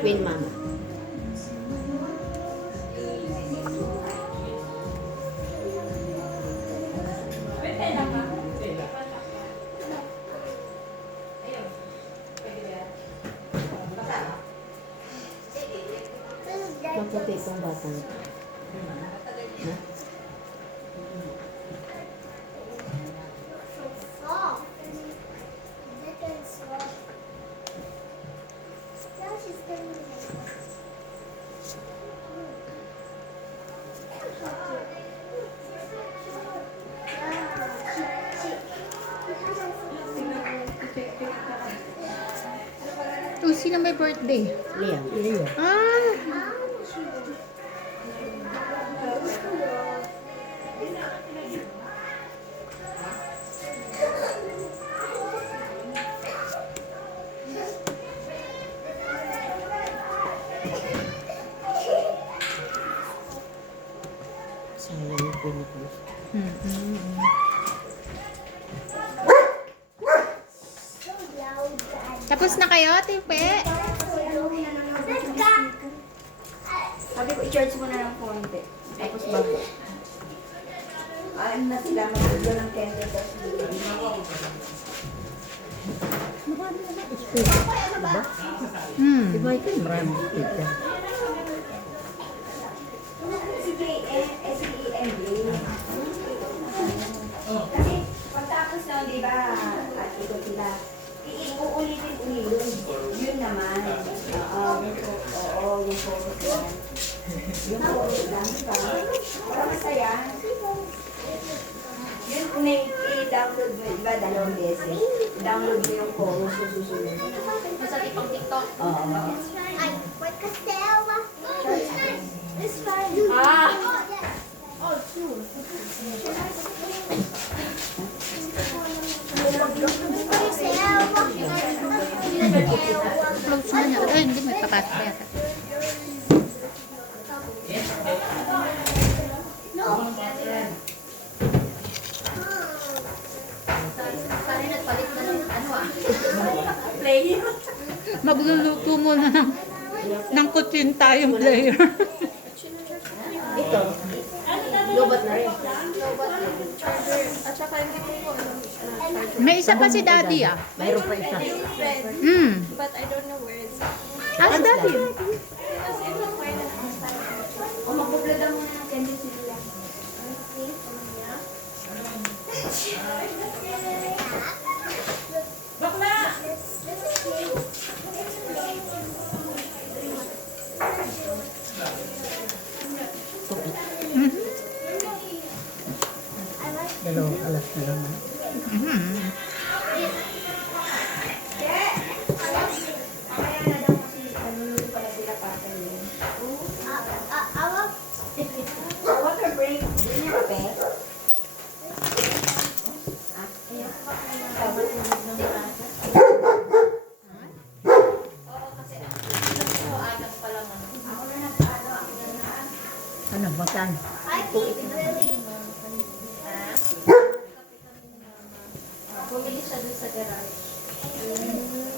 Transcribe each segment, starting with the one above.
Queen Mama. Maputi itong batang. Ha? Oh, sino may birthday? Leo. Leo. Ah! Sayang yung Queen ko. Tapos na kayo, Tipe? Sabi ko, i-charge mo na ng konti. Tapos bago. Alam na sila mag-video ng candle. Tapos Diba? Diba ito? Maraming speaker. sige, SEMA. Kasi pagtapos na, di ba, at ito sila, uulitin yun naman. Oo, yung focus lang. Yung focus lang, di ba? Para masaya. Yun, kung i-download mo, di ba, 2 beses. Download mo yung chorus yung susunod. Sa tipang TikTok. Oo. Ay, what Castella? This fine. Ah! Oh, true. Close na niya. Eh, hindi, may pakas pa yata. Magluluto muna ng kutsinta yung player. Ito. Lobat na rin. May isa pa si Daddy ah. Mayroon pa isa. But I don't know where it's Ah, si Daddy. O, magpublada mo na ng candle sila. Dalawang alas na lang. Kaya na daw kasi naluluto pala sila para yun. Water break. Hindi niya kape? Ano, makan? Bumili siya dun sa garage.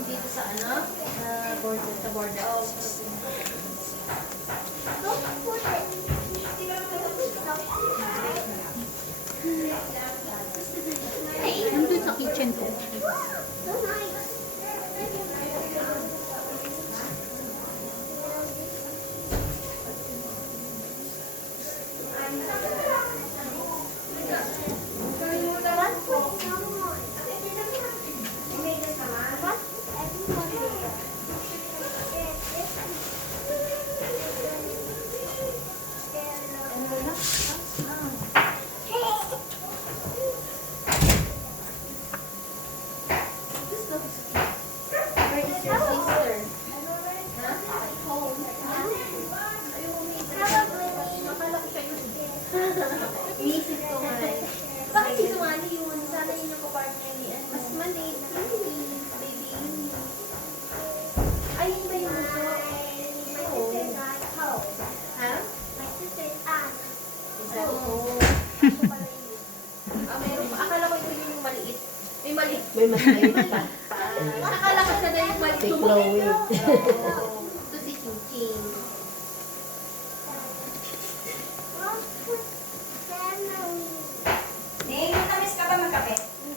Dito sa ano? Sa border. Oh, Nandun sa kitchen ko. balik. May mas mainit pa. Nakakalakas na na yung balik. Si Chloe. Ito si Ching Ching. Ning, natamis ka ba magkape?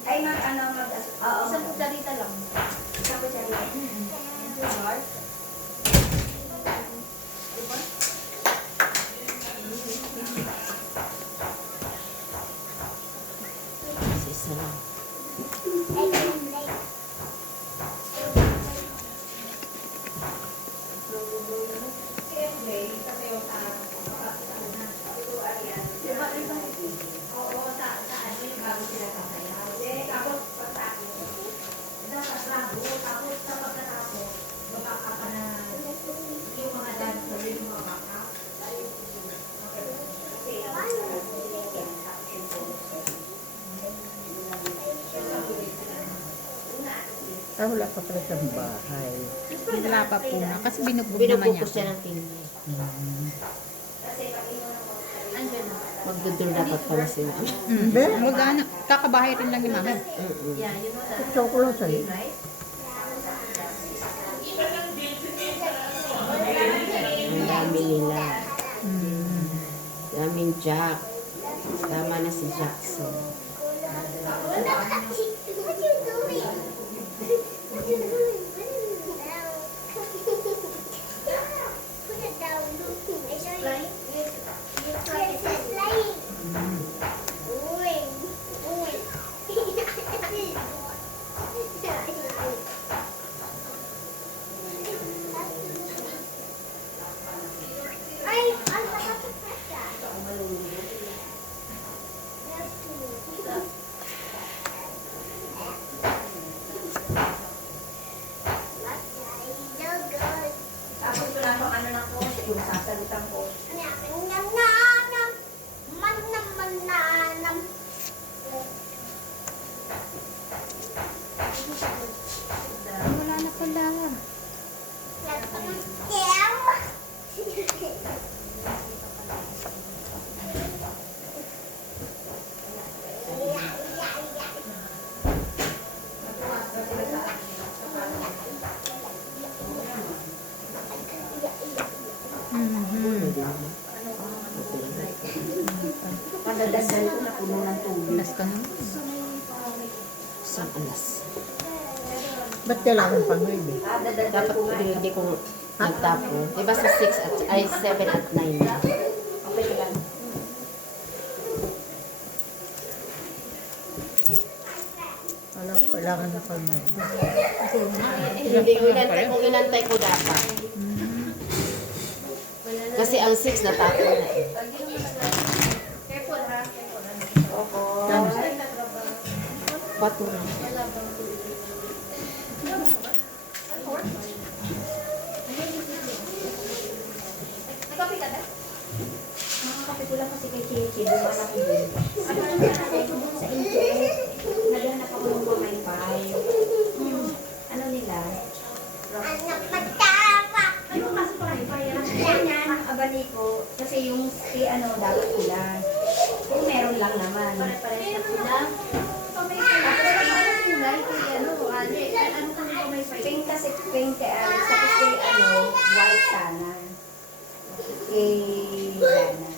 Ay, oo. Isang kutsarita lang. Isang kutsarita. Mar. Isa lang. Ah, wala pa pala siyang bahay. Wala pa po na. Kasi binugbog naman niya. Binubukos siya ng tindi. Andyan na. Magdudul dapat pala si Mami. Magana. Kakabahay rin lang ni Mama. Yeah, you know that. Chocolate sa'yo. Right? Ang dami nila. Daming Jack. Tama na si Jackson. Tapos wala pang ano ng post, yung sasalitang post. Wala na pala. Kadadagdag ko na puno ng tubig. Las ka naman. Isang alas. Ba't kailangan pang ngayon? Kadadagdag Dapat ko ko nga. hindi ko nagtapo. Diba sa 6 at, ay 7 at 9 na. Okay lang. Wala, kailangan na pang ngayon. Hindi Hindi ko inantay, kung inantay ko dapat. Kasi ang 6 natapon na eh. Careful ha. Careful. Opo. Patura. Wala bang tubig? Nagkape ka na? Makakape ko lang kasi kay Chichi, yung anak ko dun. Ano lang nakakay ko dun sa internet. Naghanap ako ng pamay-pay. Ano nila? Ano kasi pamay-pay? Yan, abaniko. Kasi yung dapat kulang. Kung meron lang naman. Pare-pares na kulang. Tapos ang mga kulay kay ano, Ali. Ano kung pamay-pay? Pink kasi pink kay Alice. Tapos kay white sana. Kay Lana.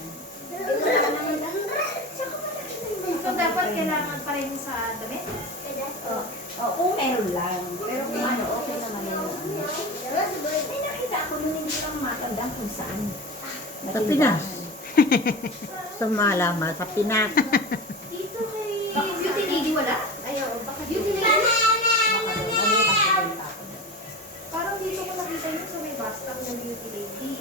So dapat kailangan pa rin sa damit? Oh, kung meron lang. Pero kung ano, okay naman yun. May nakita ako nung hindi lang matandang kung saan. Sa Pinas. Sa malaman, sa Pinas. Dito kay Beauty Lady wala? Ayaw, baka Beauty Lady. Parang dito ko nakita yun sa may bus stop ng Beauty Lady.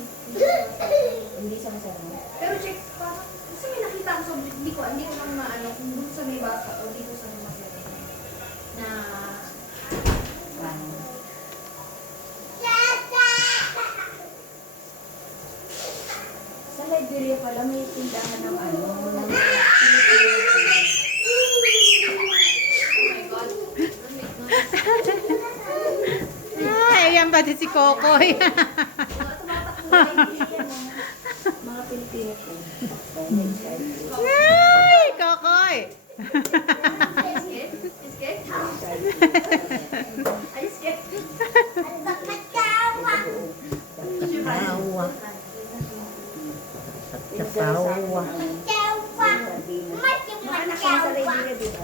Hindi siya masarap. Pero check, parang, kasi may nakita ako sa, hindi ko lang maano, kung doon sa may bus stop o dito sa may Magdalena. Na, Sa Liberia pala may tindahan ng ano, ng oh my God. Ay, yan ba si Kokoy? mga Pilipino po. Ay, Kokoy! Is it? Ayos ka. Tawa. Tawa. Mga anak ko sa radio, di ba?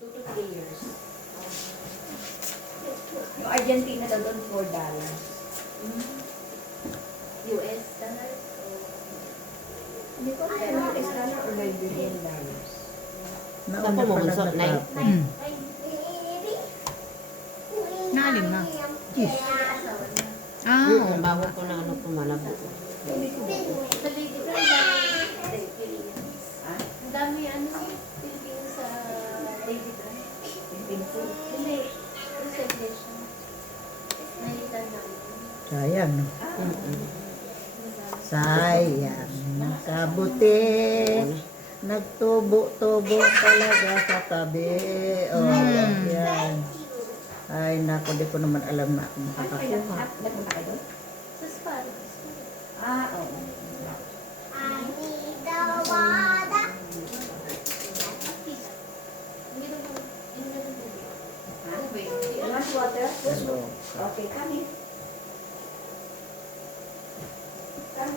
2 to 3 years. Yung Argentina daw doon, $4. US dollars o Hindi ko alam yung US dollar or Liberian dollars. Nauna pa Bunso, lang Nay? natapos. Naalin na. Yes. asawa na. Ah, oo. Bago ko na ano pumalabo. Sa Lady Brand, dami Philippines. Ang dami Philippines sa Lady Brand. Hindi, reservation. Nalitan na rin. Sayang, no? Sayang. Nakabuti. Nagtubo-tubo talaga sa tabi. Oh, yan. Ay, naku, di ko naman alam na ako makakakuha. Nagpunta ka doon? Sa spa. Oo. Hindi na tubig. You want water? Okay, come here. Come.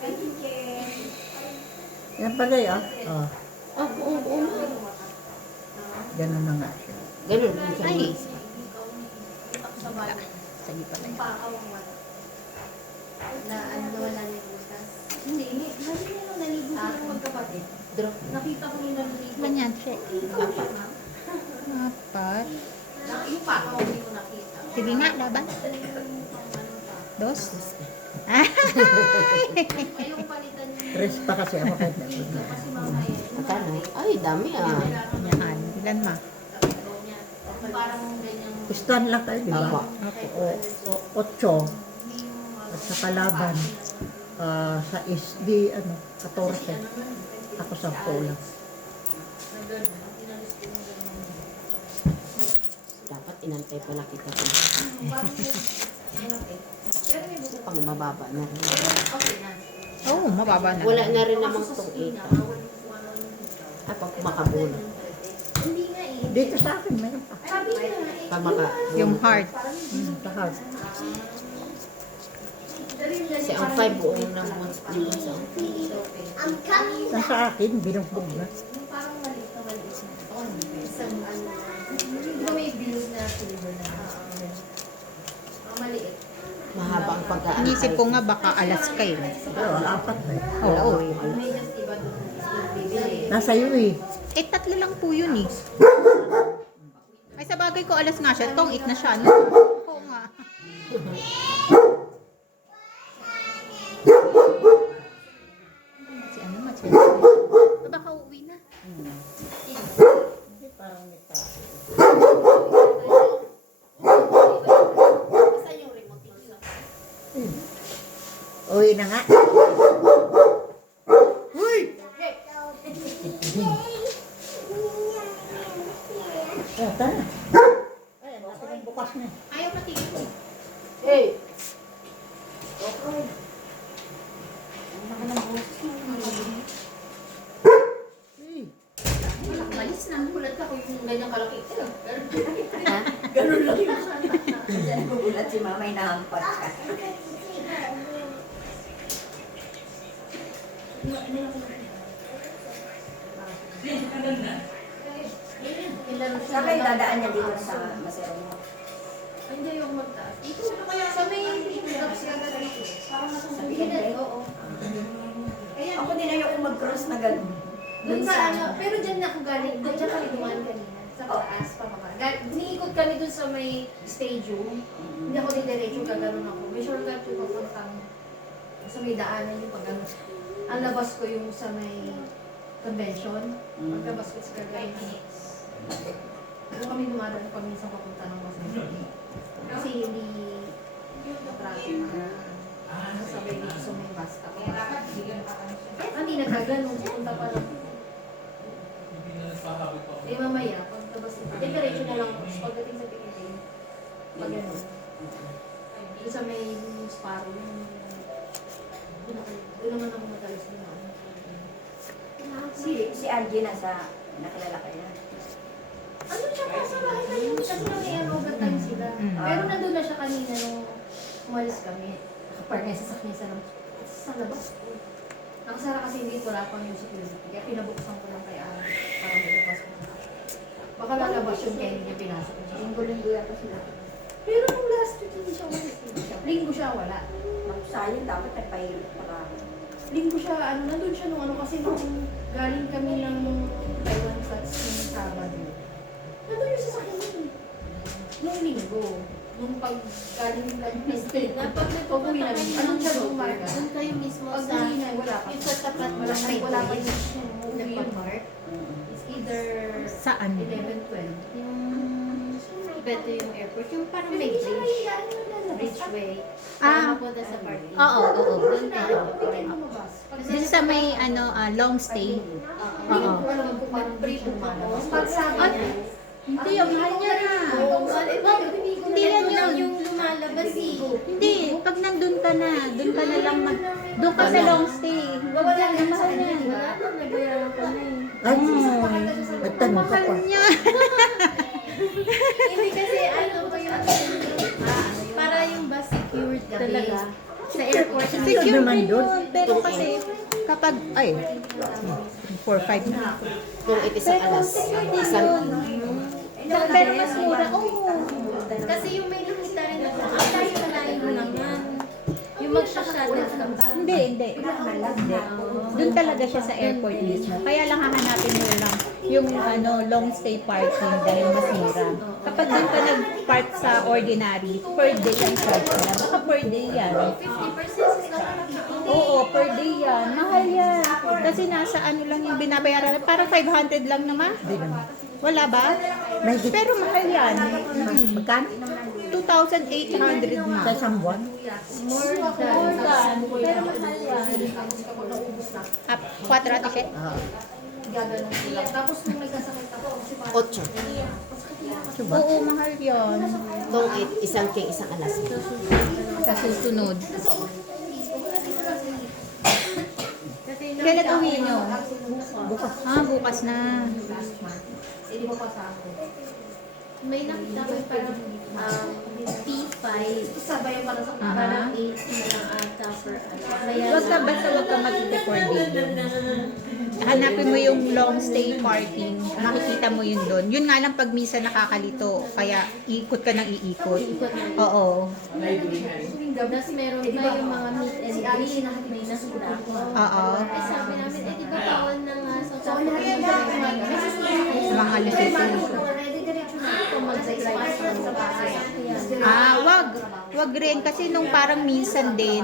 Thank you, Jen. Yan pala yun. Oh, Ah, buo na. ganun na nga siya. Ganun din siya. Ay. Sa bago. Sige pala yun. Paawang wala. Na ano, wala ni butas. Hindi. Lagi niya lang naligo silang magkapatid. Drop. Nakita ko yung naligo. Ganyan, check. Ikaw siya, ma'am. Apat. Yung pakaw hindi ko nakita. Sige nga, laban. Ano pa? Dos. Ayong palitan yung Tres pa kasi ako kahit na. dito kasi mamaya. Magkano? Ay, dami ah. Yan. Ilan ma? Parang ganyang Stand lang tayo, di ba? Apa. O, 8. At sa kalaban. Sa SD, 14. Ako 10 lang. Dapat inantay pala kita ko. Kasi pang mababa na rin. Oo, mababa na. Wala na rin namang itong 8. Ay, pag makabulo. Hindi nga eh. Dito sa akin, meron pa. Sabi niya eh. Pag maka... Yung heart. Sa heart. Kasi ang 5 buong ng months din sa Nasa akin, binugbog na. Yung parang maliit na maliit na ton. Isang ano. Di ba may bills na silver na? Ang maliit. mahaba ang pag-aantay. Inisip ko nga baka alas kayo. Pero 4 eh. Oo. May just iba doon bibili. Nasa iyo eh. Eh, 3 lang po yun eh. Ay, sa bagay ko alas nga siya. Tong 8 na siya. No? Oo nga. Si ano nga siya? Baka uuwi na. Parang may tao. Uwi na nga. Uy! Oh, tara. Ay, natin ang bukas na. Ayaw matigil ko. Hey! Hey. Malis na. Kulat ako yung ganyang kalaki. Ha? Ganun lang yung Diyan nagugulat si mama, inahampat ka. Saan kayo dadaan niya dito sa Masero mo? Hindi yung magtaas. Dito sa may tapos yung parang nasusunod. Oo. Ako din ayoko mag-cross na gano'n. Doon sa ano, pero dyan na ako galing, doon siya kami dumaan kanina. Sa taas, pababa. Niikot kami doon sa may stadium. Hindi ako didiretso, gano'n ako. May shortcut yung papuntang sa may daanan yung pag ano. Ang labas ko yung sa may convention. Pagkabas ko sa Cagayan. Doon kami dumadaan paminsan papunta ng Masaya. Kasi hindi traffic na sabay dito sa may basta. Hindi nagkaganon, pupunta pa lang. Eh mamaya, pagtabas nito, diretso lang, pagdating sa tingin, pag gano'n. Doon sa may sparrow, doon naman ako matalis doon. Si Angie nasa nakilala kayo na. Ano siya pa sa bahay kami? Kasi may overtime sila. Pero nandun na siya kanina nung umalis kami. Nakapark niya sa sakya sa labas. Nakasara kasi hindi wala pang yung security. Kaya pinabuksan ko lang kay Ana para magbukas ko. Baka lalabas yung kaya hindi niya pinasok. Linggo-linggo yata sila. Pero nung last week hindi siya umalis. Linggo siya wala. Naku, sayang dapat nagpahirap pa ka. Linggo siya, nandun siya nung kasi nung galing kami ng Taiwan Flats nung Sabado. Nandun yung sasakyan niya eh. Nung linggo. Nung pag galing kami ng state. Pag-uwi namin. Anong siya nung Marga? Doon kayo mismo sa... Pag-uwi na, wala pa. Yung sa tapat mo Wala ng pa highway. yung Nagpa-park. It's either Saan? 11-12. Yung... Beto yung airport. Yung parang may bridge. Bridgeway. Ah. Mapunta sa parking. Oo. Doon kayo. Dun sa may long stay. Oo. Parang bridge mo Pag sabi niya, Hindi, ang mahal niya na. Hindi yan yung lumalabas eh. Hindi, pag nandun ka na, dun ka na lang doon ka sa long stay. Wag yan, ang mahal niya. Nagbayaran ko na eh. Ay, magtanong ka pa. Mahal niya. Hindi kasi ano ba yung para yung bus secured talaga sa airport. Secure naman din dun. yun. Pero kasi, kapag, 4-5 na. Kung it is alas. Isang Pero mas mura. Oo. kasi yung may nakita rin ako, ang layo mo naman. Yung mag-shuttle ka ba? Hindi. Doon talaga siya sa airport mismo. Kaya lang hahanapin mo lang yung long stay parking dahil mas mura. Kapag doon ka nag-park sa ordinary, per day ang charge nila. Baka per day yan. 50% is lang. Oo, per day yan. Mahal yan. Kasi nasa lang yung binabayaran. Parang 500 lang naman. Wala ba? Pero mahal yan. Magkano? 2,800 na. Sa isang buwan? More than. Pero mahal yan. 4 ate siya. gaganon sila. Tapos nung nagkasakit ako, kasi parang... 8. Oo, mahal yan. Kung isang king, isang alas. Sa susunod. Kailan uwi nyo? Bukas. Bukas na. Hindi mo pa sa ako. May nakita ko parang P5. Sabay pala sa Parang 8 na lang ata per ano. Wag ka mag-record hanapin mo yung long stay parking. Makikita mo yun doon. Yun nga lang pag minsan nakakalito. Kaya ikot ka ng iikot. Oo. Tapos meron pa yung mga meet and greet. May nasula ako. Oo. Eh sabi namin, di ba bawal na nga sa So, lahat yan Sa mga lusito. diretso na ito mag-sa sa bahay. Wag rin. Kasi nung parang minsan din,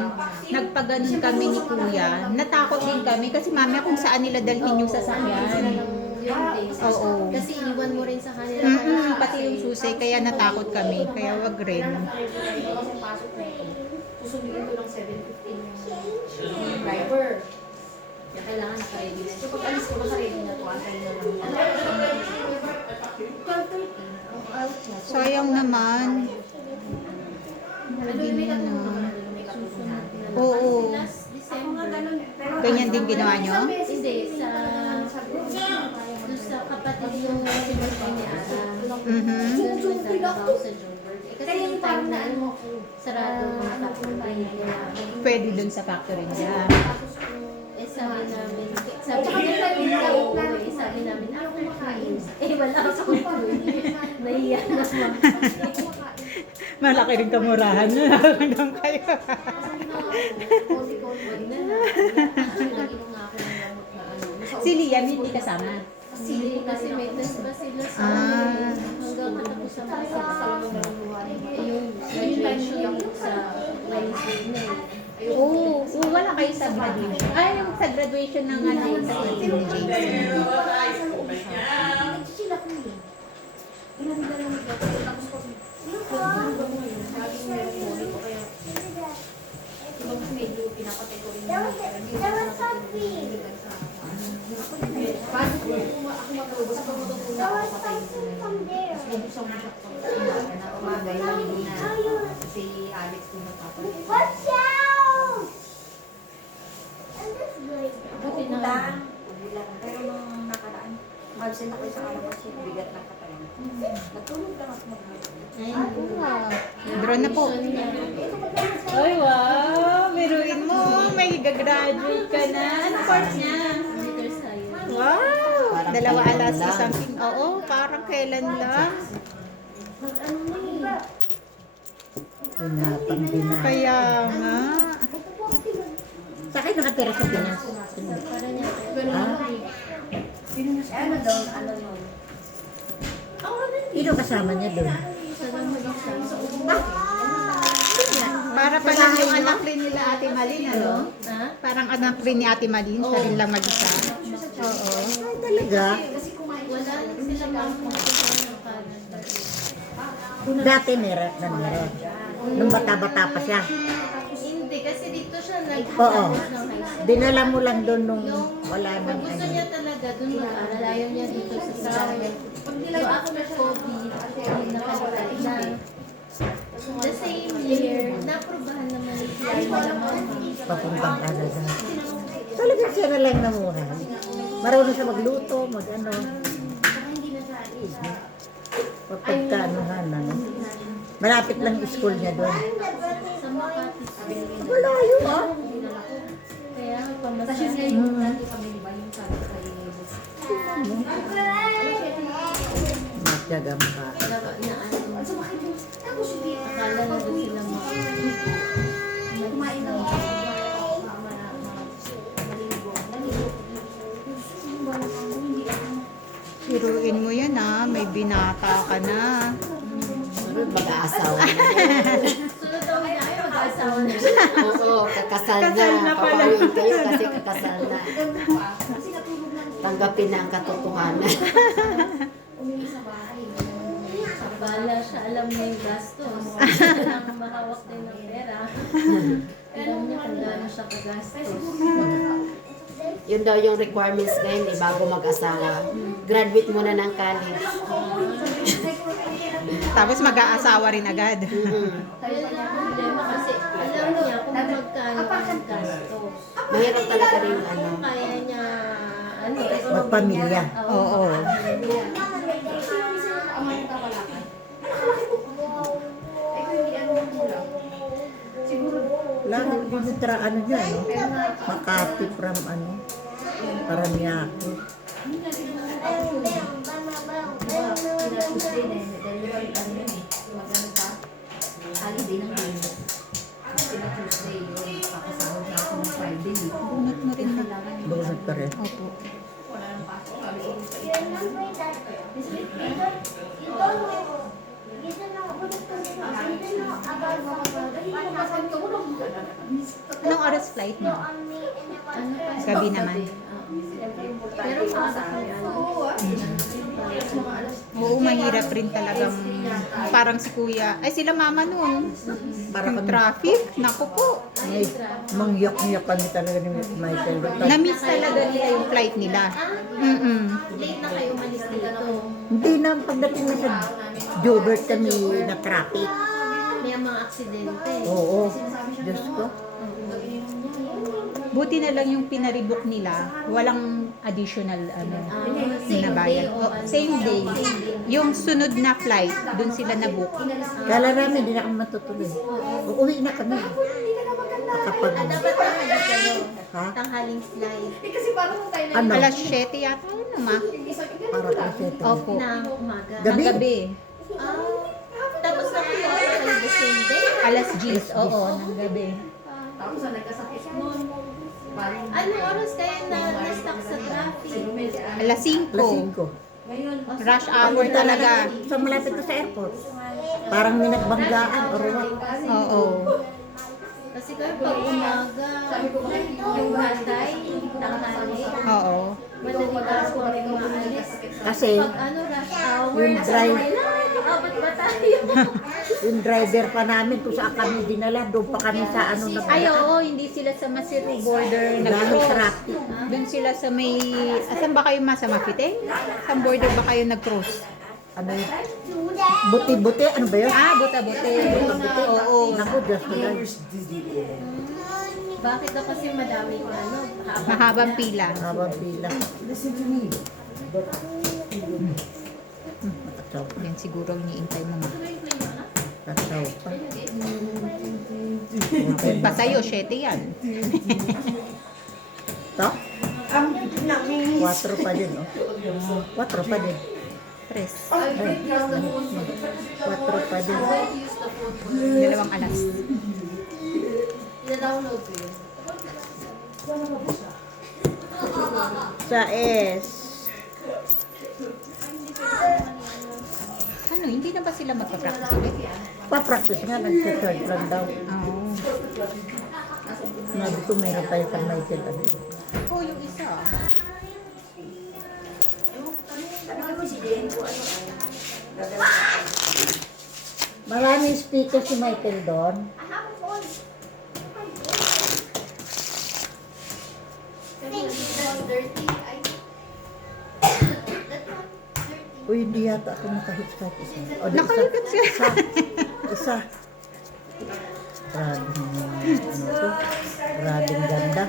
nagpaganon kami ni Kuya. Natakot din kami kasi mami kung saan nila dalhin yung sasakyan. Oo. Kasi iniwan mo rin sa kanila. Pati yung susi, kaya natakot kami. Kaya wag rin. Kasi pasok na ito. Susundin ko ng 7:15 yung driver. Kaya kailangan naka-ready na. So pag alis ko, naka-ready na to. Antay na lang. 12:30. Ang out na. So, Sayang naman. may katulong na. May katulong na. Oo. Last December. Ganyan din ginawa nyo? Hindi, doon sa kapatid yung sinurvey ni Ara. Nagpunta ako sa Joburg. Kasi yung time na sarado ng factory nila. Pwede dun sa factory niya. Sabi namin, sabi namin, ako makain. Wala ako nahiya naman. Malaki rin kamurahan na hanggang kayo. Si Liam hindi kasama. Kasi may test pa sila sa hanggang katapusan pa yung graduation sa Wednesday na Wala kayo sa graduation. Yung sa graduation ng sa 18 ni James. Sila ko eh. Pinarila lang ito. Tapos ko, nagbubuga mo yun. Laging meron mo rin ko kaya. Diba mas medyo pinapatay ko rin yung bago ko ako matulog, sa pagmatutunan ako patay. Mas medyo sa Drone na po. Ay, wow! Biruin mo. May gagraduate ka na. Ano course niya? Computer science. Wow! 2 alas 1 Oo, parang kailan lang. Binatang binatang. Kaya nga. Sa akin nakatira sa Pinas. Para niya. Ano doon? Ano yun? Sino kasama niya doon? Para pala yung anak rin nila Ate Malin, ano? Ha? Parang anak rin ni Ate Malin, siya rin lang mag-isa. Oo. Ay, talaga? Wala na sila pang-computer ng Canada. Dati meron na meron. Nung bata-bata pa siya. Hindi, kasi dito siya Oo. nag-tapos ng high school. Dinala mo lang doon nung wala Pag nang gusto ano. niya talaga, dun mag-aaral. Ayaw niya dito sa Saraya. So after COVID, nakalimutan na. The same year, naprobahan naman ni Pierre na mama. Papuntang Canada. Talaga siya na lang namuhay. Marunong siya magluto, mag-ano. Pagkaanuhan, ano. Malapit lang yung school niya doon. Sa Makati. Wala yun, ah. Kaya pamasahin niya yung Matyagang ka. na ano. Akala na doon sila kumain ng Siruin mo yan may binata ka na. Mag-aasawa na. Sunod daw na kayo, mag-asawa na. Oo, kakasal na. Kasal na pala. Papawin kayo kasi kakasal na. Tanggapin na ang katotohanan. Bala siya, alam niya yung gastos. Kailangan mahawak din ng pera. Alam niya kung gaano siya kagastos. Yun daw yung requirements ngayon bago mag-asawa. Graduate muna ng college. Tapos mag-aasawa rin agad. Kaya lang ang problema kasi alam niya kung magkano ang gastos. Mahirap talaga rin ano. Kaya niya, ano, Magpamilya. Oo. Lagi yung tra ano niya, ano? Makati from ano? Paranaque. Bunot mo rin na. Bunod pa rin. Opo. Anong oras flight mo? ano pa, Gabi naman. Pero maaga kami, ano, Oo, mahirap rin talagang parang si kuya. Ay, sila mama nun. Para Yung kami, traffic, naku po. may mangyak-ngyak kami talaga ni Michael. Na-miss talaga nila yung flight nila. Mm-mm. late na kayo umalis dito. Hindi na pagdating na sa Jobert kami na traffic. May mga aksidente. Oo. Diyos ko. Buti na lang yung pinarebook nila, walang additional Same day binabayad. o ano? Same day. Yung sunod na flight, dun sila na-book. Kala namin, hindi na kami matutuloy. Uuwi na kami. Kapag, Dapat tanghali kayo. ha? Tanghaling flight. Ano? Alas 7 yata yun, ma. Para kasi ito. Opo. Ng umaga. Gabi? Ng gabi. Tapos nakuha pa kayo the same day? Alas 10, oo, ng gabi. Ano oras kayo na-stuck sa traffic? Alas 5. Alas 5. Rush hour talaga. Sa malapit ko sa airport. Parang may nagbanggaan or what. Oo. Kasi kayo pag umaga, yung hatay, tanghali, Oo. madaling po kami maalis. Kasi, Pag ano, rush hour, yung drive, abot ba tayo? yung driver pa namin kung saan kami dinala, doon pa kami sa ano na Ay, oo, hindi sila sa Masiru border Dahil nag-cross. traffic. Doon sila sa may... Asan ba kayo sa Mafite? Sa border ba kayo nag-cross? Ano yun? Buti-buti, ano ba yun? Buta-buti. Oo. Naku, Diyos ko lang. Bakit daw kasi madaming ano, Mahabang pila. Habang pila. Katsaw pa. Yan siguro iniintay mo, ma. Katsaw pa. Pa sa'yo, 7 yan. Ito? Ang namin. 4 pa din, oh. 4 pa din. 3. 4 pa din. 2 alas. Ina-download ko yun. Sa S. Ano, hindi na ba sila magpa-practice ulit? Pa-practice nga, nag-third lang daw. Oo. Sabi ko, meron tayo kang Michael. Oh, yung isa. Sabi ko si Jen ko ano. Maraming speaker si Michael doon. Dirty. Uy, hindi yata ako nakahit kahit isa. O, di Nakahikat siya. Isa. Grabing, ano to? Grabing ganda.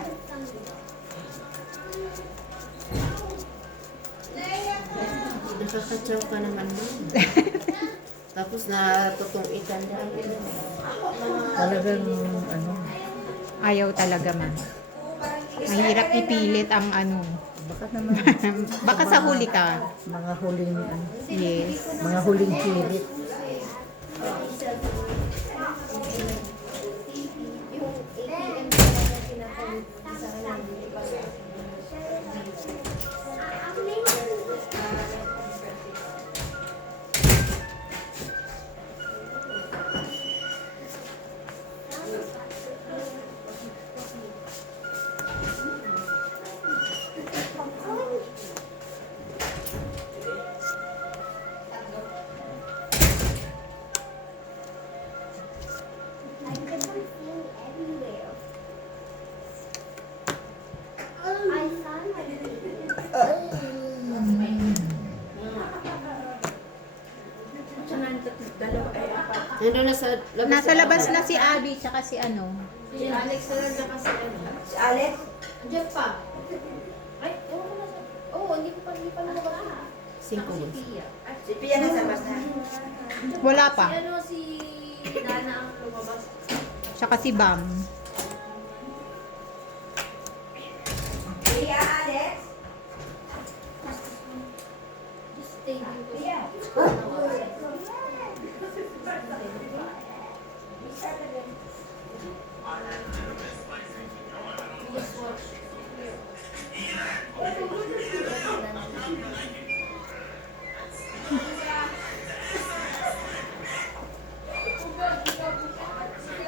Nakakatsaw ka naman mo. Tapos natutong ikan dahil. Talagang, ano, Ayaw talaga, ma. Mahirap ipilit ang ano. baka naman, Baka sa huli ka. mga huling, ano, Yes. mga huling hirit. Yung ATM talaga pinapalit sa namin. Nandun na sa labas. Nasa labas na si Abby, tsaka si ano. Si Alex na lang na kasi ano. Si Alex. Diyan pa. Ay, ewan ko na sa... Oo, hindi pa lumabas. 5 Si months. Pia. Ay, Si Pia nasa bas na. Wala pa. Si ano, si Dana ang lumabas. Tsaka si Bam. Pia, Alex. Just stay dito. Pia. Just watch.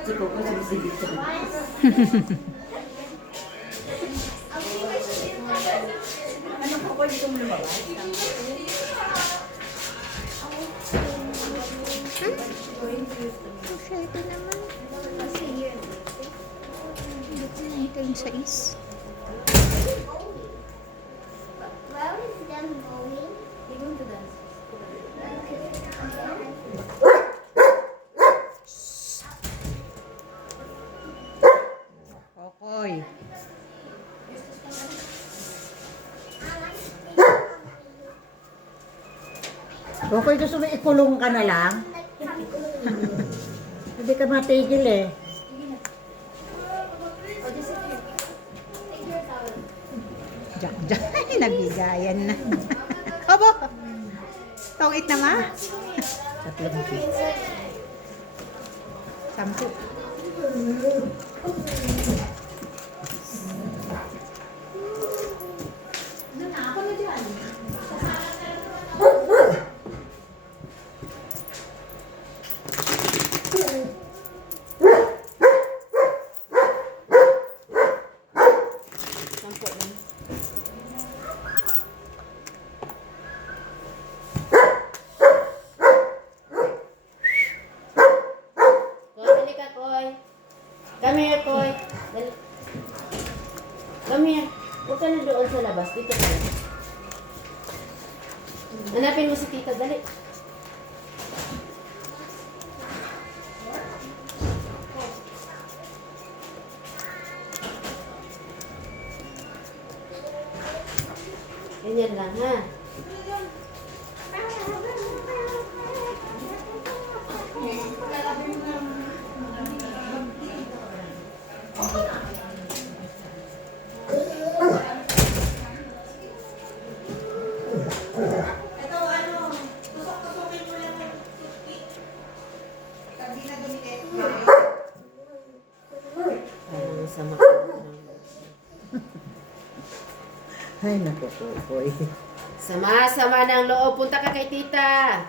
Si Coco sumisigit ko. Ano ko pwede kong lumabas? Oh, siya, ito naman. Kasi yun. Ito yung sais. Where is them going? They going to dance. Kokoy. Okay, gusto mo ikulong ka na lang? Hindi ka matigil eh. Oh, just sit here. Take your towel. Diyan, diyan. Nagbigayan na. Aba! Tongit na, ma? Tatlong ito. 10. Doon na, ako na dyan. Sampo lang. Koy, dali ka, Koy. Come here, Koy. Dali. Come here. Huwag ka na doon sa labas. Dito ka lang. Hanapin mo si tita. Dali. Ganyan lang, ha? Parang sama ka ng Ay, naku, Kukoy. Sama-sama ng loob. Punta ka kay tita.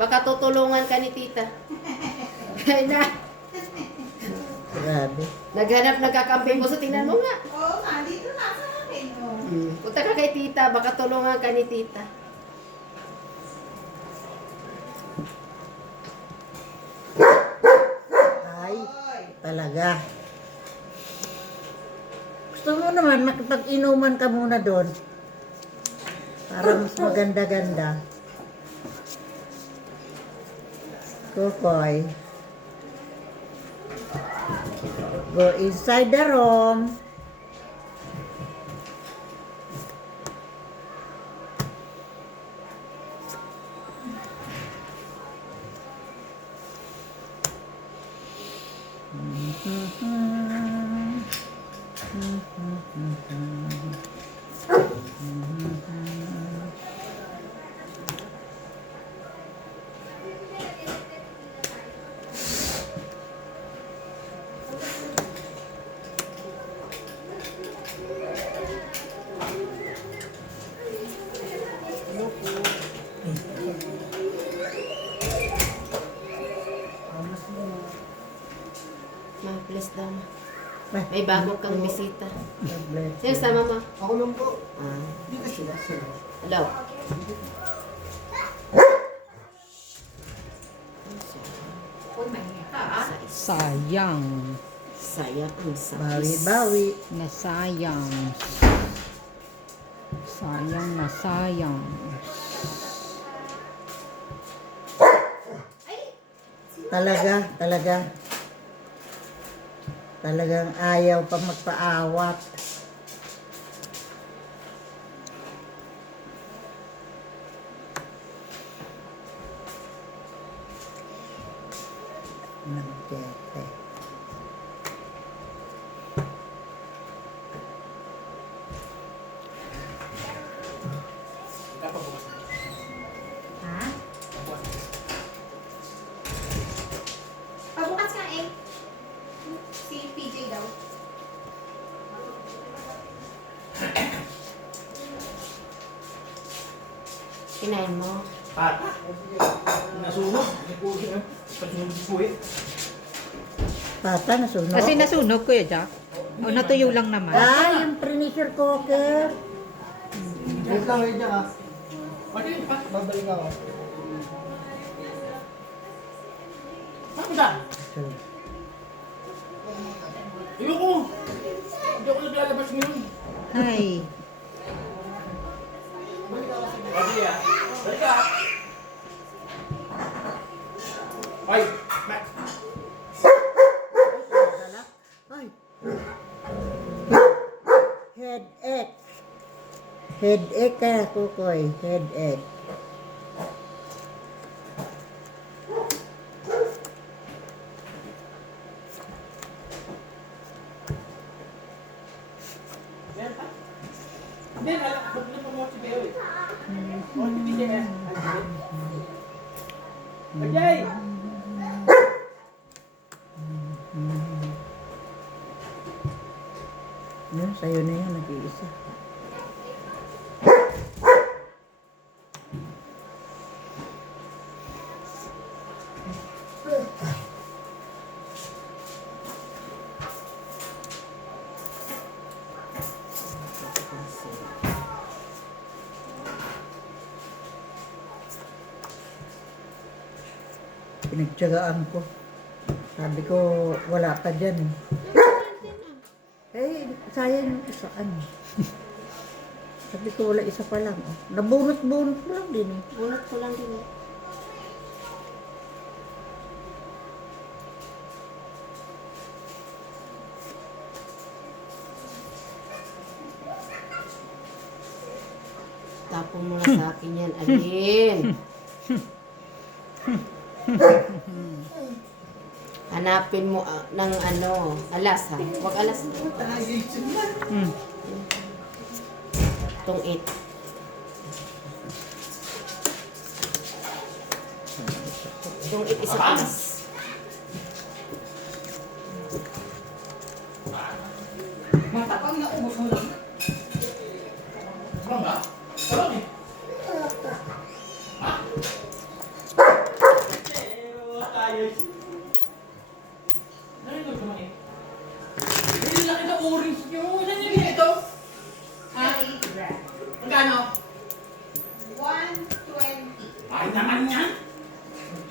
Baka tutulungan ka ni tita. Ay na. Grabe. Naghanap, nagkakampi mo. So, tingnan mo nga. Oo nga, dito nasa akin. Punta ka kay tita. Baka tulungan ka ni tita. Ay, talaga. Gusto mo naman makipag-inuman ka muna doon. Para mas maganda-ganda. Kukoy. Go inside the room. Ma, bless daw. Ay, May bago kang bisita. God bless Sino you. sama mo? Ako lang po. Ah, Dito sila. hello. Sayang. Sayang ang sakis. Bawi-bawi. Nasayang. Sayang na sayang. Talaga. Talagang ayaw pa magpaawat. Nagkete. Ha? Pabukas nga eh. Si PJ daw. Kinain mo? Pata. Nasunog. Pasunog po eh. Pata, nasunog. Kasi nasunog ko Jack. O natuyo lang naman. Ah, yung pressure cooker. Wait lang, wait lang ah. Pati yung pat. Babalik ako. Saan ka? Ayoko. Hindi ako naglalabas ngayon. Ay. Pati ah. Balik ka. Ay, Max. Ay. Headache. Headache kaya, Kukoy. Headache. Meron pa? Hindi, ba't na promote si Beo eh? O, hindi siya eh. Ajay! Yun, sa'yo na yan, nag-iisa. Pinagtyagaan ko. Sabi ko, wala ka dyan. Eh, sayang yung isa. Ano? Sabi ko, wala isa pa lang. Oh. Nabunot-bunot mo lang din eh. Bunot ko lang din eh. Tapon mo na sa akin yan, Alin. Hanapin mo ng ano, alas ha. Huwag alas. Itong 8. Itong 8 isa alas.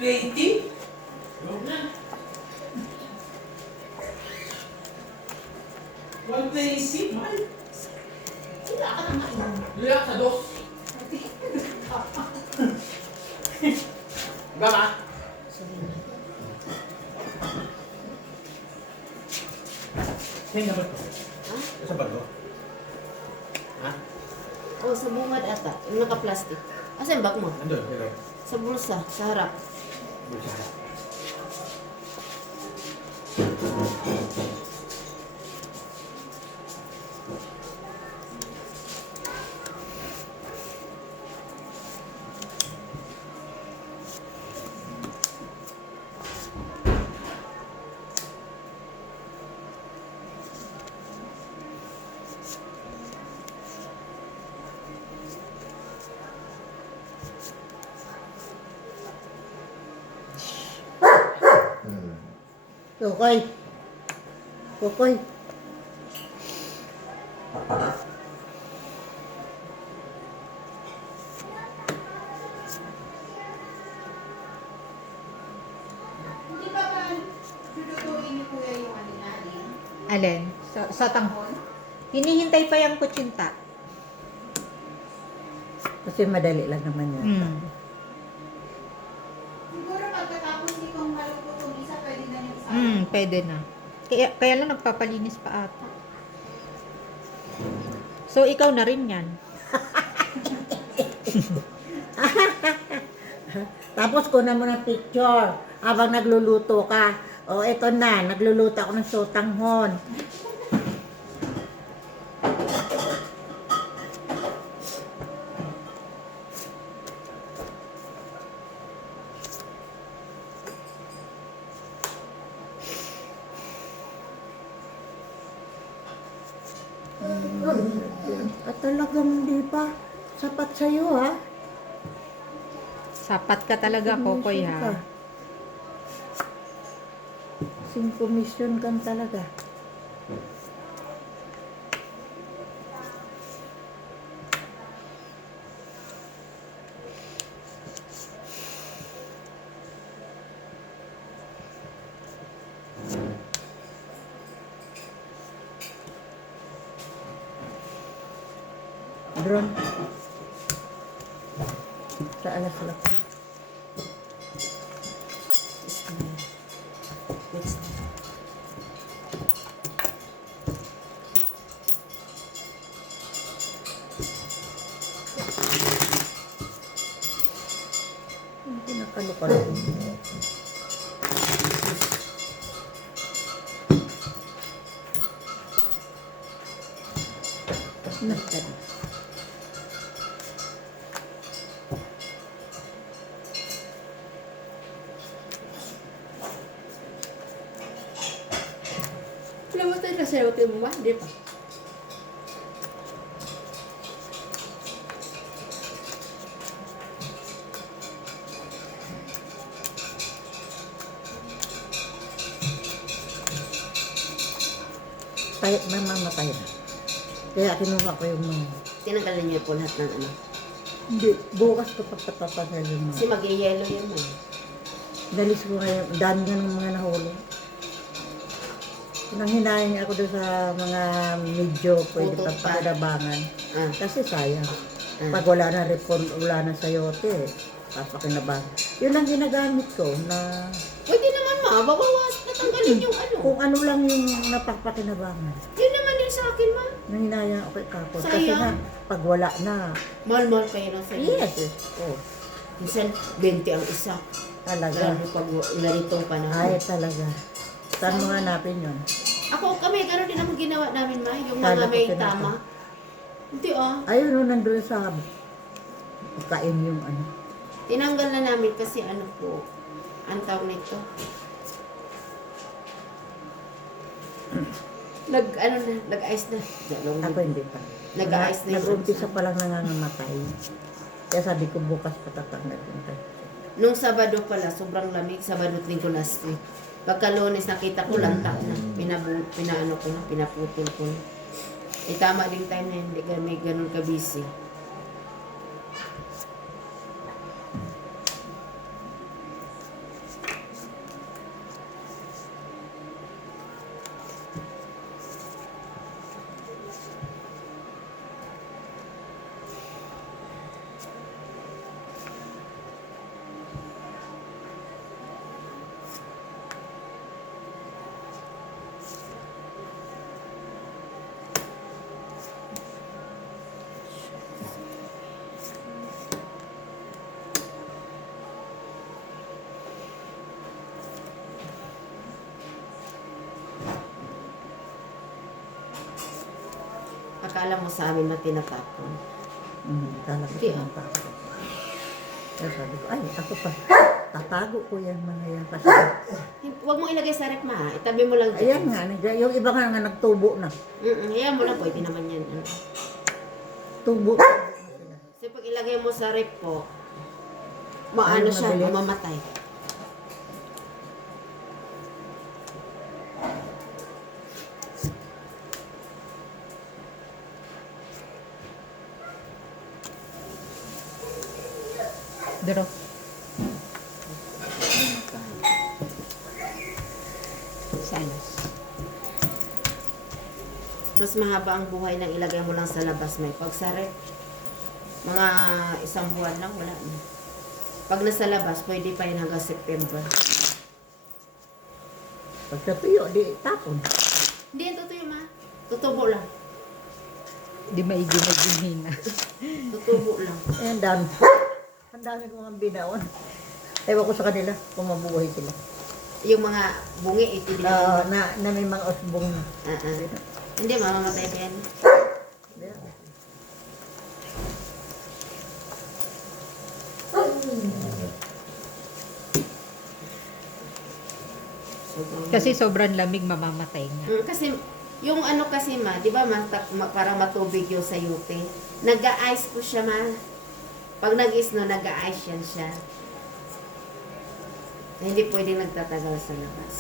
120? Huwag na. 120? Mahal. Wala ka na nga. Liyak sa dos. Ba ma? Saan na ba ito? Sa bago? Ha? Oh, sa bungad ata. Yung naka-plastic. Asa yung bag mo? Andun, hello. Sa bulsa, sa harap. Bulsa. Kukoy. Kukoy. Hindi pa ba lulutuin ni Kuya yung ano natin? Alin? Sa tanghon? Hinihintay pa yung kutsinta. Kasi madali lang naman yan. Siguro pagkatapos itong maluto itong isa, pwede na yung isa. Pwede na. Kaya lang nagpapalinis pa ata. So, ikaw na rin yan. Tapos kunan mo ng picture habang nagluluto ka. O, eto na. Nagluluto ako ng sotanghon. At talagang di pa sapat sa'yo, ha? Sapat ka talaga, Kokoy, ha? 5 mission kan talaga. Drone. Sa alas lang. Pinakalukalok. Nakita. Pinamatay ka sa hotel mo ba? Hindi pa. Tayo, mamamatay na. Kaya kinuha ko yung mga... Tinanggalan niyo po lahat ng ano. Hindi, bukas ko papatatanggal yung Kasi mga... mag-yellow yan man. Dalis ko ngayon, dami nga ng mga nahulog. Nanghinayang ako doon sa mga medyo pwede Putot pang pa. pakinabangan. Ah. Kasi sayang. Ah. Pag wala na repon, wala na sayote, papakinabangan. Yun lang ginagamit ko na Pwede naman ma, babawas, natanggalin yung ano. kung ano lang yung napapakinabangan. Yun naman din sa akin ma. Nanghinayang ako kay Kapod. Kasi Sayang. nga, pag wala na, Mahal-mahal kayo ng sa'yo. yes, oh, Minsan, 20 ang isa. talaga. Lalo pag ganitong panahon. Ay, talaga. Saan mo hanapin yun? Ako, kami, gano'n din ang ginawa namin ma. Yung Kala mga ko may tinatang- tama. Hindi ah. Ayun, no, nandun sa kain yung ano. Tinanggal na namin kasi ano po, ang tawag nito. Nag-ice na. Ako hindi pa. Nag-aayos na yung Nag-umpisa pa lang nangangamatay. Kaya sabi ko bukas patatanggal yung tayo. Nung Sabado pala, sobrang lamig. Sabado at Linggo last week. Pagka Lunes, nakita ko lanta na. Pinaano ko na, pinaputol ko na. Eh, tama din time na hindi kami ganun ka-busy. akala mo sa amin na tinatapon. Talaga Hindi, ng tao. Kaya sabi ko, ay, ako pa. Tatago ko yan mga yan. Kasi, Huwag mo ilagay sa rep, ma. Itabi mo lang ayan dyan. nga, yung iba nga nagtubo na. Hayaan mo lang, pwede naman yan. Ano. Tubo. Kasi pag ilagay mo sa rep po, maano Ay, siya, mabilis. mamamatay. Draw. Sanas. Mas mahaba ang buhay nang ilagay mo lang sa labas, may. Pag sa rep, mga 1 buwan lang, wala na. Pag nasa labas, pwede pa yun hanggang September. Pag natuyo, di tapon. Hindi yan totoo ma. Tutubo lang. Di maigi maghihina. Tutubo lang. Ayan, dami. Ang dami kong mga binaon. Ewan ko sa kanila kung mabuhay sila. Yung mga bungi, ito din. Na may mga usbong na. Hindi, mamamatay pa yan. Kasi sobrang lamig, mamamatay nga. Kasi, yung ano kasi ma, di ba parang matubig yung sayote. Nag-a-ice po siya ma. Pag nag-snow, nag-a-ice yan siya. Hindi pwedeng nagtatagal sa labas.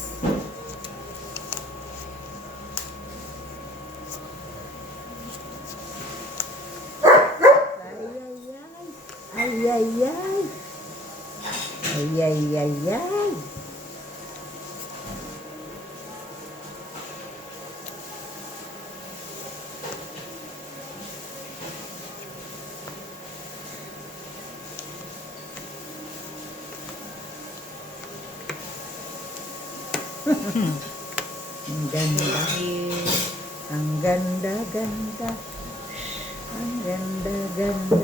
Ay, ay, ay. Ay, ay, ay, ay. Ang ganda. Ang ganda, ganda. Ang ganda, ganda.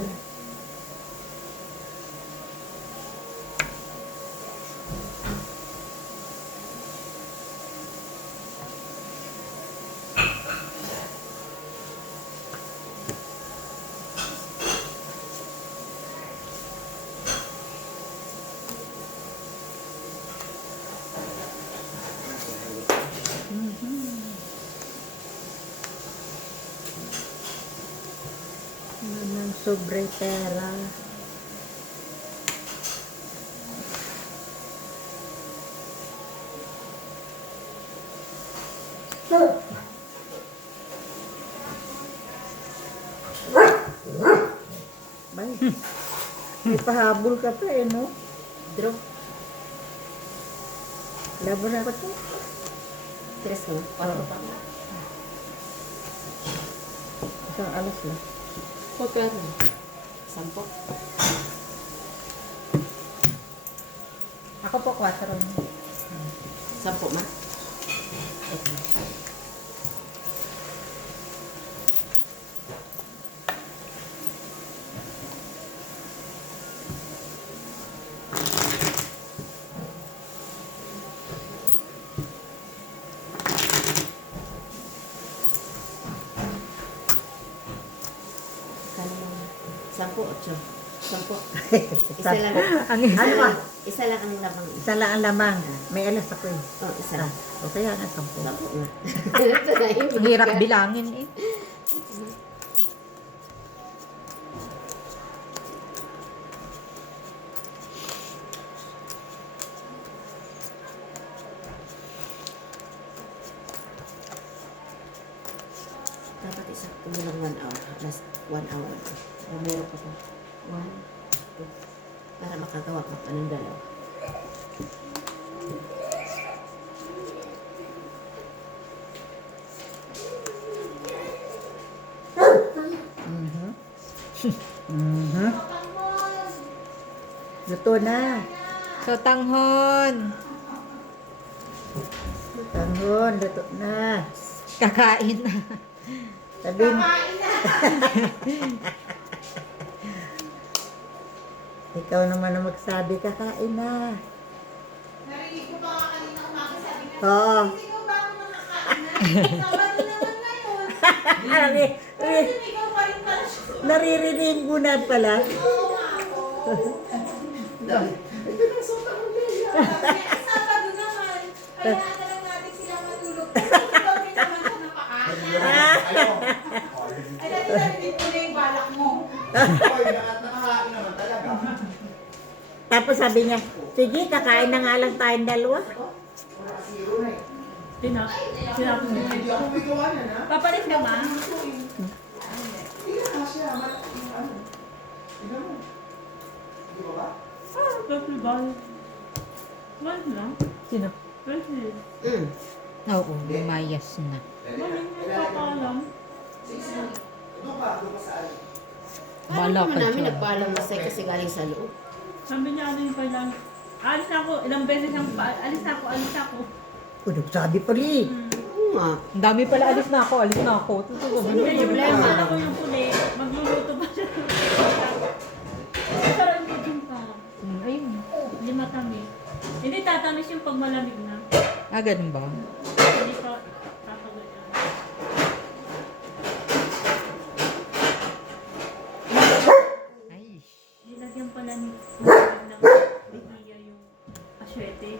Naman sobre pera. Bay, may pahabol ka pa eh, no? Draw. Laban ako to. Tres mo. 4 pa. Isang alas lang. 4 mo. 10. Ako po 4. 10 ma. Kano mo? 10, 8. 10. Isa lang. Ano ba? Isa lang ang lamang. Isa lang ang lamang. May alas ako eh. Oh, isa lang. O kaya nga 10. 10 na. Ang hirap bilangin eh. Dapat isa ko lang 1 hour. Last 1 hour. Meron pa ko. 1, 2. Para makagawa ka pa ng 2. Luto na. So, tanghon. Tanghon, luto na. Kakain na. Sabihin. Ikaw naman ang magsabi, kakain na. Narinig ko pa nga kanina umaga sabi nga, Oo. hindi ko ba ako nakakain na? Sabado naman ngayon. Naririnig mo na pala. Sabado naman. Kailangan na lang natin sila matulog. Kasi ikaw rin naman siya napakain. Ay, dati narinig ko na yung balak mo. Nakakain naman talaga. Tapos sabi niya, sige, kakain na nga lang tayong dalawa. Hindi ako may gawa na na. Papalit ka ba? Hindi na siya. Tignan mo. Di ba ba? Sino? Mm. Oo, lumayas na. Doon ka sa alin. Parang Bala naman ka namin dyan. nagpaalam na sa'yo kasi galing sa loob. Sabi niya ano yung parang, alis na ako, ilang beses ang alis na ako. O, nagsabi pa rin. Oo nga. Ang dami pala, alis na ako. Hindi, yung plan ko yung puli, magluluto pa siya. Sarap mo dun pa. Ayun. Hindi matamis. Hindi tatamis yung pag malamig na. Ah, ganun ba? Hindi pa tatagayan. Ay. Nilagyan pala ng bigiya yung aswete.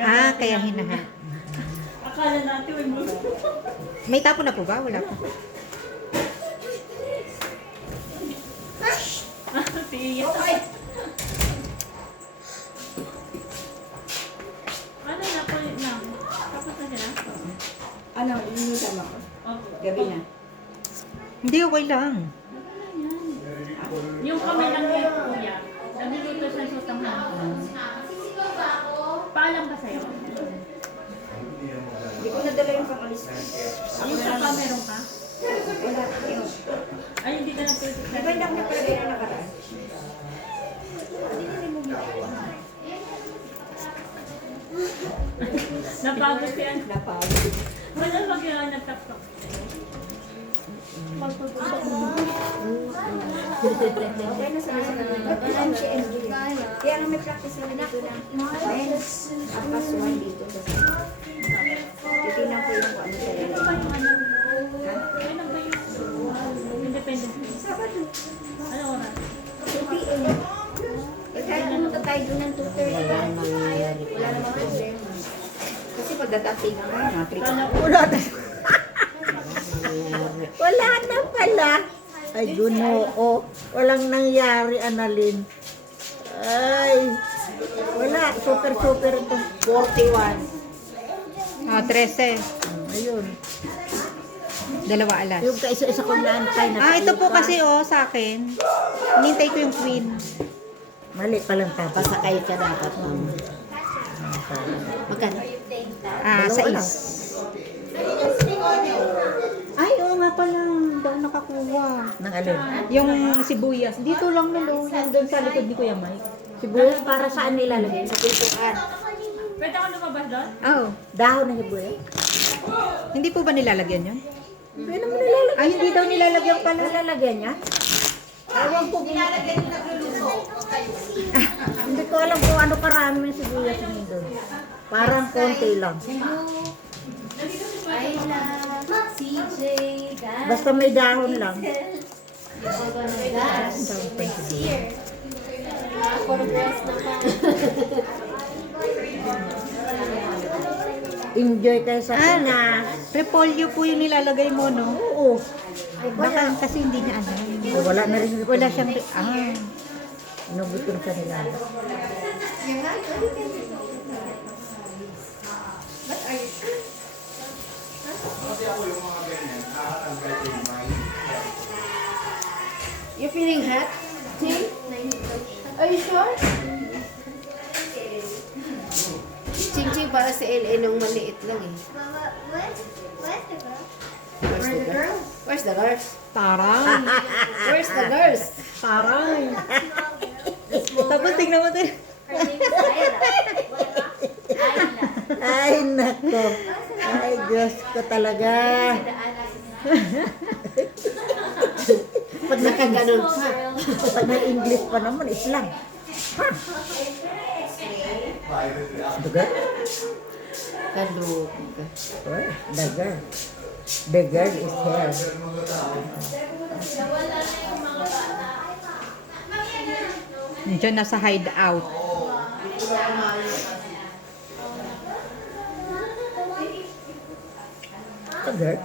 Ah, kaya hinaha. Akala natin may mo. May tapo na po ba? Wala pa. Tiya. Ano na po lang? Tapos na siya na? Ano, inutan ako. Okay. Gabi na. Hindi, okay lang. Yung kami lang ni Kuya, nagluluto sa sutang hanggang. Paalam ba sa'yo? Hindi ko nadala yung pangalis ko. Yung sa pa meron ka? Wala. Yun. Ay, hindi ka nag-pwede Di ba hindi ako napalagay na nakaraan? Napagod yan. Napagod. Wala mag yung nagtaptok. Okay na sa nasa naman. Alam si MJ. Kaya nga may practice kami dito na. Men's apas 1 dito. Titignan ko yung kung ano sa Ano ba yung ano? Ano ba yung independent? Sabado. Ano oras? 2 p.m. Eh kahit pumunta tayo doon ng 2:30. Wala namang nangyayari. Wala namang problema. Kasi pagdadating ka nga, matrix. Wala na. Wala na pala. Ay, gunoo. Walang nangyari, Annalyn. Ay, wala. Super ito. 41. Ah, 13. Ayun. Dalawa alas. Yung kaisa-isa kong naantay na. Ah, ito po kasi sa akin. Hinintay ko yung queen. Mali palang tapos. Pasakay ka dapat, mama. Magkano? Ah, Dalawa 6. Ay, oo nga pala. Hindi ako nakakuha. Nang alin? Yung sibuyas. Dito lang na lo. Yung doon sa likod ni Kuya Mike. Sibuyas para saan nilalagay? Sa pintuan. Pwede ako lumabas doon? Oh. Dahon ng sibuyas? Hindi po ba nilalagyan yun? Hindi naman nilalagay. Ay, hindi daw nilalagyan pala. Nilalagyan niya? Ewan ko. Hindi ko alam kung ano karami yung sibuyas niya doon. Parang konti lang. I love CJ. Dad. Basta may dahon lang. You're gonna dance next year. Ako request na pa. Enjoy kayo sa Pinas. Repolyo po yung nilalagay mo, no? Oo. Baka kasi hindi niya ano. Ay, wala na rin. Wala siyang... Ah. Inubot ko na sa nila. Kasi ako yung mga ganyan, nakakatanggal yung mind. You feeling hot? Jane? Are you sure? Ching-ching para sa LA nung maliit lang eh. Mama, where's the girl? Where's the girls? Where's the girls? Taray. Where's the girls? Taray. Tapos tingnan mo din. Her name is Ayla. Ayla. Ay, nako. Ay, Diyos ko talaga. The Anna. Pag Nakaganon pa. Pag may English pa naman, Islam. Ha? Duga? Kalog. Oh, daga. The girl is here. Wala na yung mga bata. Nandiyan na sa hideout. The girl.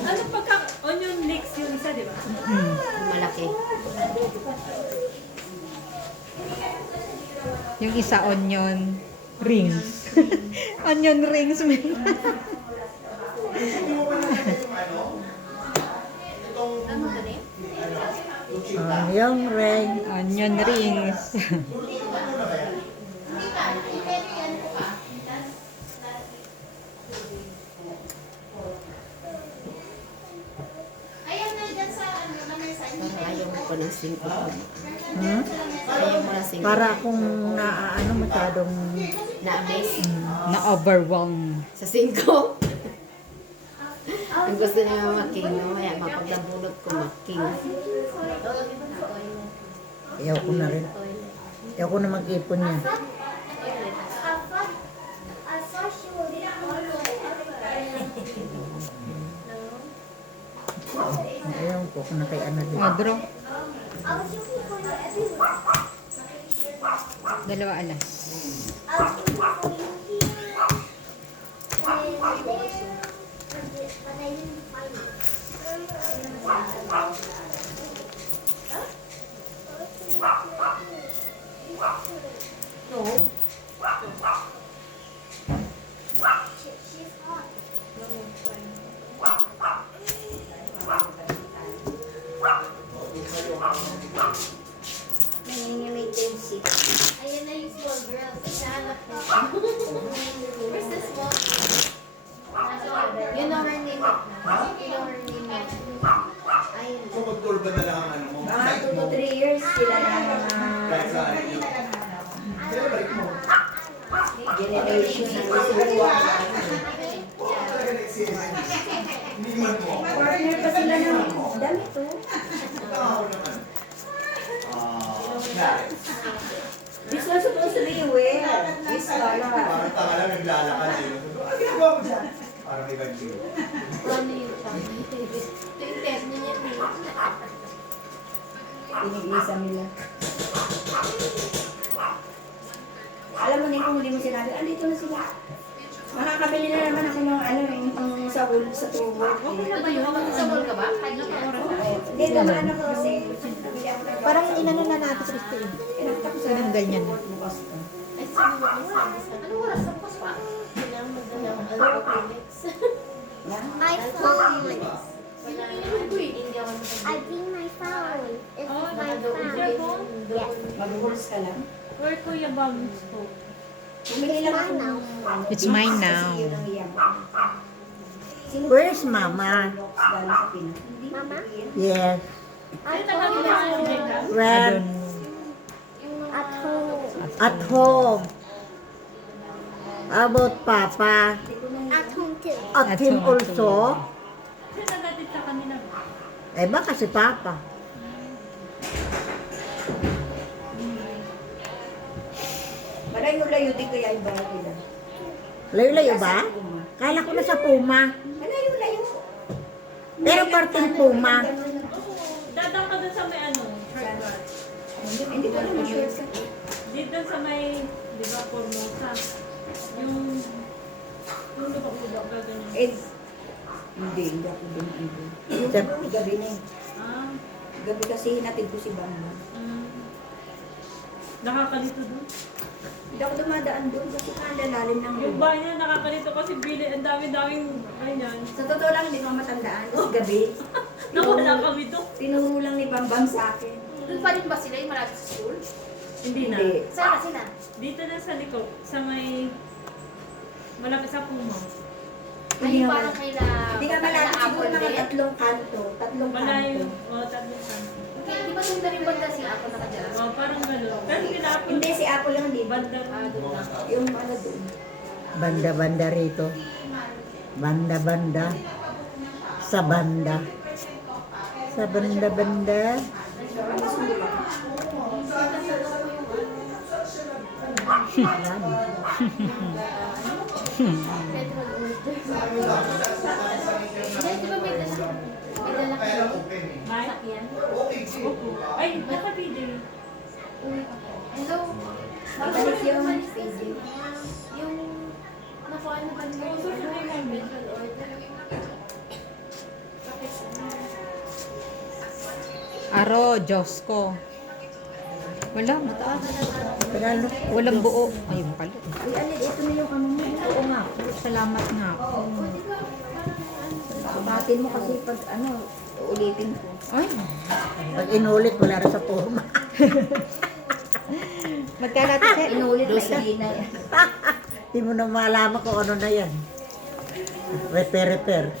Ano pagka onion mix yung isa, di ba? Malaki. Yung isa onion rings. Onion rings. Yung ring. Onion rings. Ayan na dyan sa ano, na may sign. Para ayaw mo pa ng 5. Hmm? Ayaw mo ng 5. Para kung ano masyadong Na-amaze. Na-overwhelm. Sa 5. Ang gusto niya making, no? Kaya mapaglabunot ko making. ayaw ko na rin. Ayaw ko na mag-ipon niya. Ayaw ko kung na kay ano din. Odro. Dalawa alas. Ayan na yung small girl. Hinahanap ko. Where's the small girl? You know her name? You know her name? Ayun. So mag-tour ba na lang ang ano mo? Mga 2 to 3 years sila na Kahit saan yun. Kaya balik mo. generation na nasuwa. Hindi man mo. Partner pa sila ng dami to. Ako naman. Nice. This was supposed to be where? This color. Parang tanga lang naglalakad eh. Ano ginagawa mo dyan? Parang may ganti. Ano yung channel? Ito yung terno niya. Inigisa nila. Alam mo din kung hindi mo sinabi, andito na sila. Makakabili na naman ako ng ano, yung pang sa wool, sa tubo. Okay na ba yun? Sa mall ka ba? Kahit na oras. Hindi, naman ako kasi. Parang inano na natin sa Christine. Tinanggal niya na. Bukas to. Ay, sino ba? Ano oras? Sa bukas pa? Ano ko Phoenix? My phone. Ininom ko eh. Hindi ako I bring my phone. It's Oh, my phone. Yes. Mag-rules ka lang. Or Kuya Bams ko. Bumili lang ako ng It's mine now. Kasi yun ang iyan. Sino Where's Mama? galing sa Pinas? Mama? Yes. At Ano ba home. Well, At home. at home. How about Papa? At home too. At him also? Kasi nagatid sa kanila. Eh baka si Papa. Balay mo layo din kaya yung bahay nila. Layo-layo ba? Kala ko na sa Puma. Malayo-layo. Pero parting Puma. Dadang ka dun sa may ano, shortcut. Hindi ko naman shortcut. Dito sa may, di ba, Formosa. Yung lubak-lubak ka ganyan. Eh, hindi ako doon. Yung gabi na eh. Ah, Gabi kasi hinatid ko si Bamba. nakakalito dun. Hindi ako dumadaan doon kasi kalalalim ng Yung lupa. bahay niya nakakalito kasi bili, ang dami-daming ganyan. Sa totoo lang, hindi ko matandaan. Kasi gabi, Nawala kami doon. tinuro lang ni Bambam sa akin. Doon pa rin ba sila yung malapit sa school? Hindi na. Hindi. Saan na sila? Dito na sa likod, sa may malapit sa Puma. Hindi Ay, nga parang mal- kaila... Hindi nga malapit siguro Apple mga din. tatlong kanto. Tatlong Malayo. kanto. O, tatlo sa. Di ba nung rin banda si ako nakadala? Oh, parang gano'n. Pero tinapon. Hindi, si Apple lang, di ba? Banda. Yung ano doon. Banda-banda rito. Banda-banda. Sa banda. Sa banda-banda. Yan. Petrol order. Hindi, di ba may dala? May dala ka sakyan? Ay, nakapili. Hello? Mabalik yung Yung nakuha na ba niyo? Petrol order. Aro, Diyos ko. Wala, mataas. Tagalog. Walang buo. Ay, pala. Uy, alin, ito na yung ano mo. Oo nga. Salamat nga. Sumatin mo kasi pag ano, uulitin ko. Ay, Pag inulit, wala rin sa forma. magkano natin siya? Inulit na hindi na yan. Hindi mo na malaman kung ano na yan. Repair.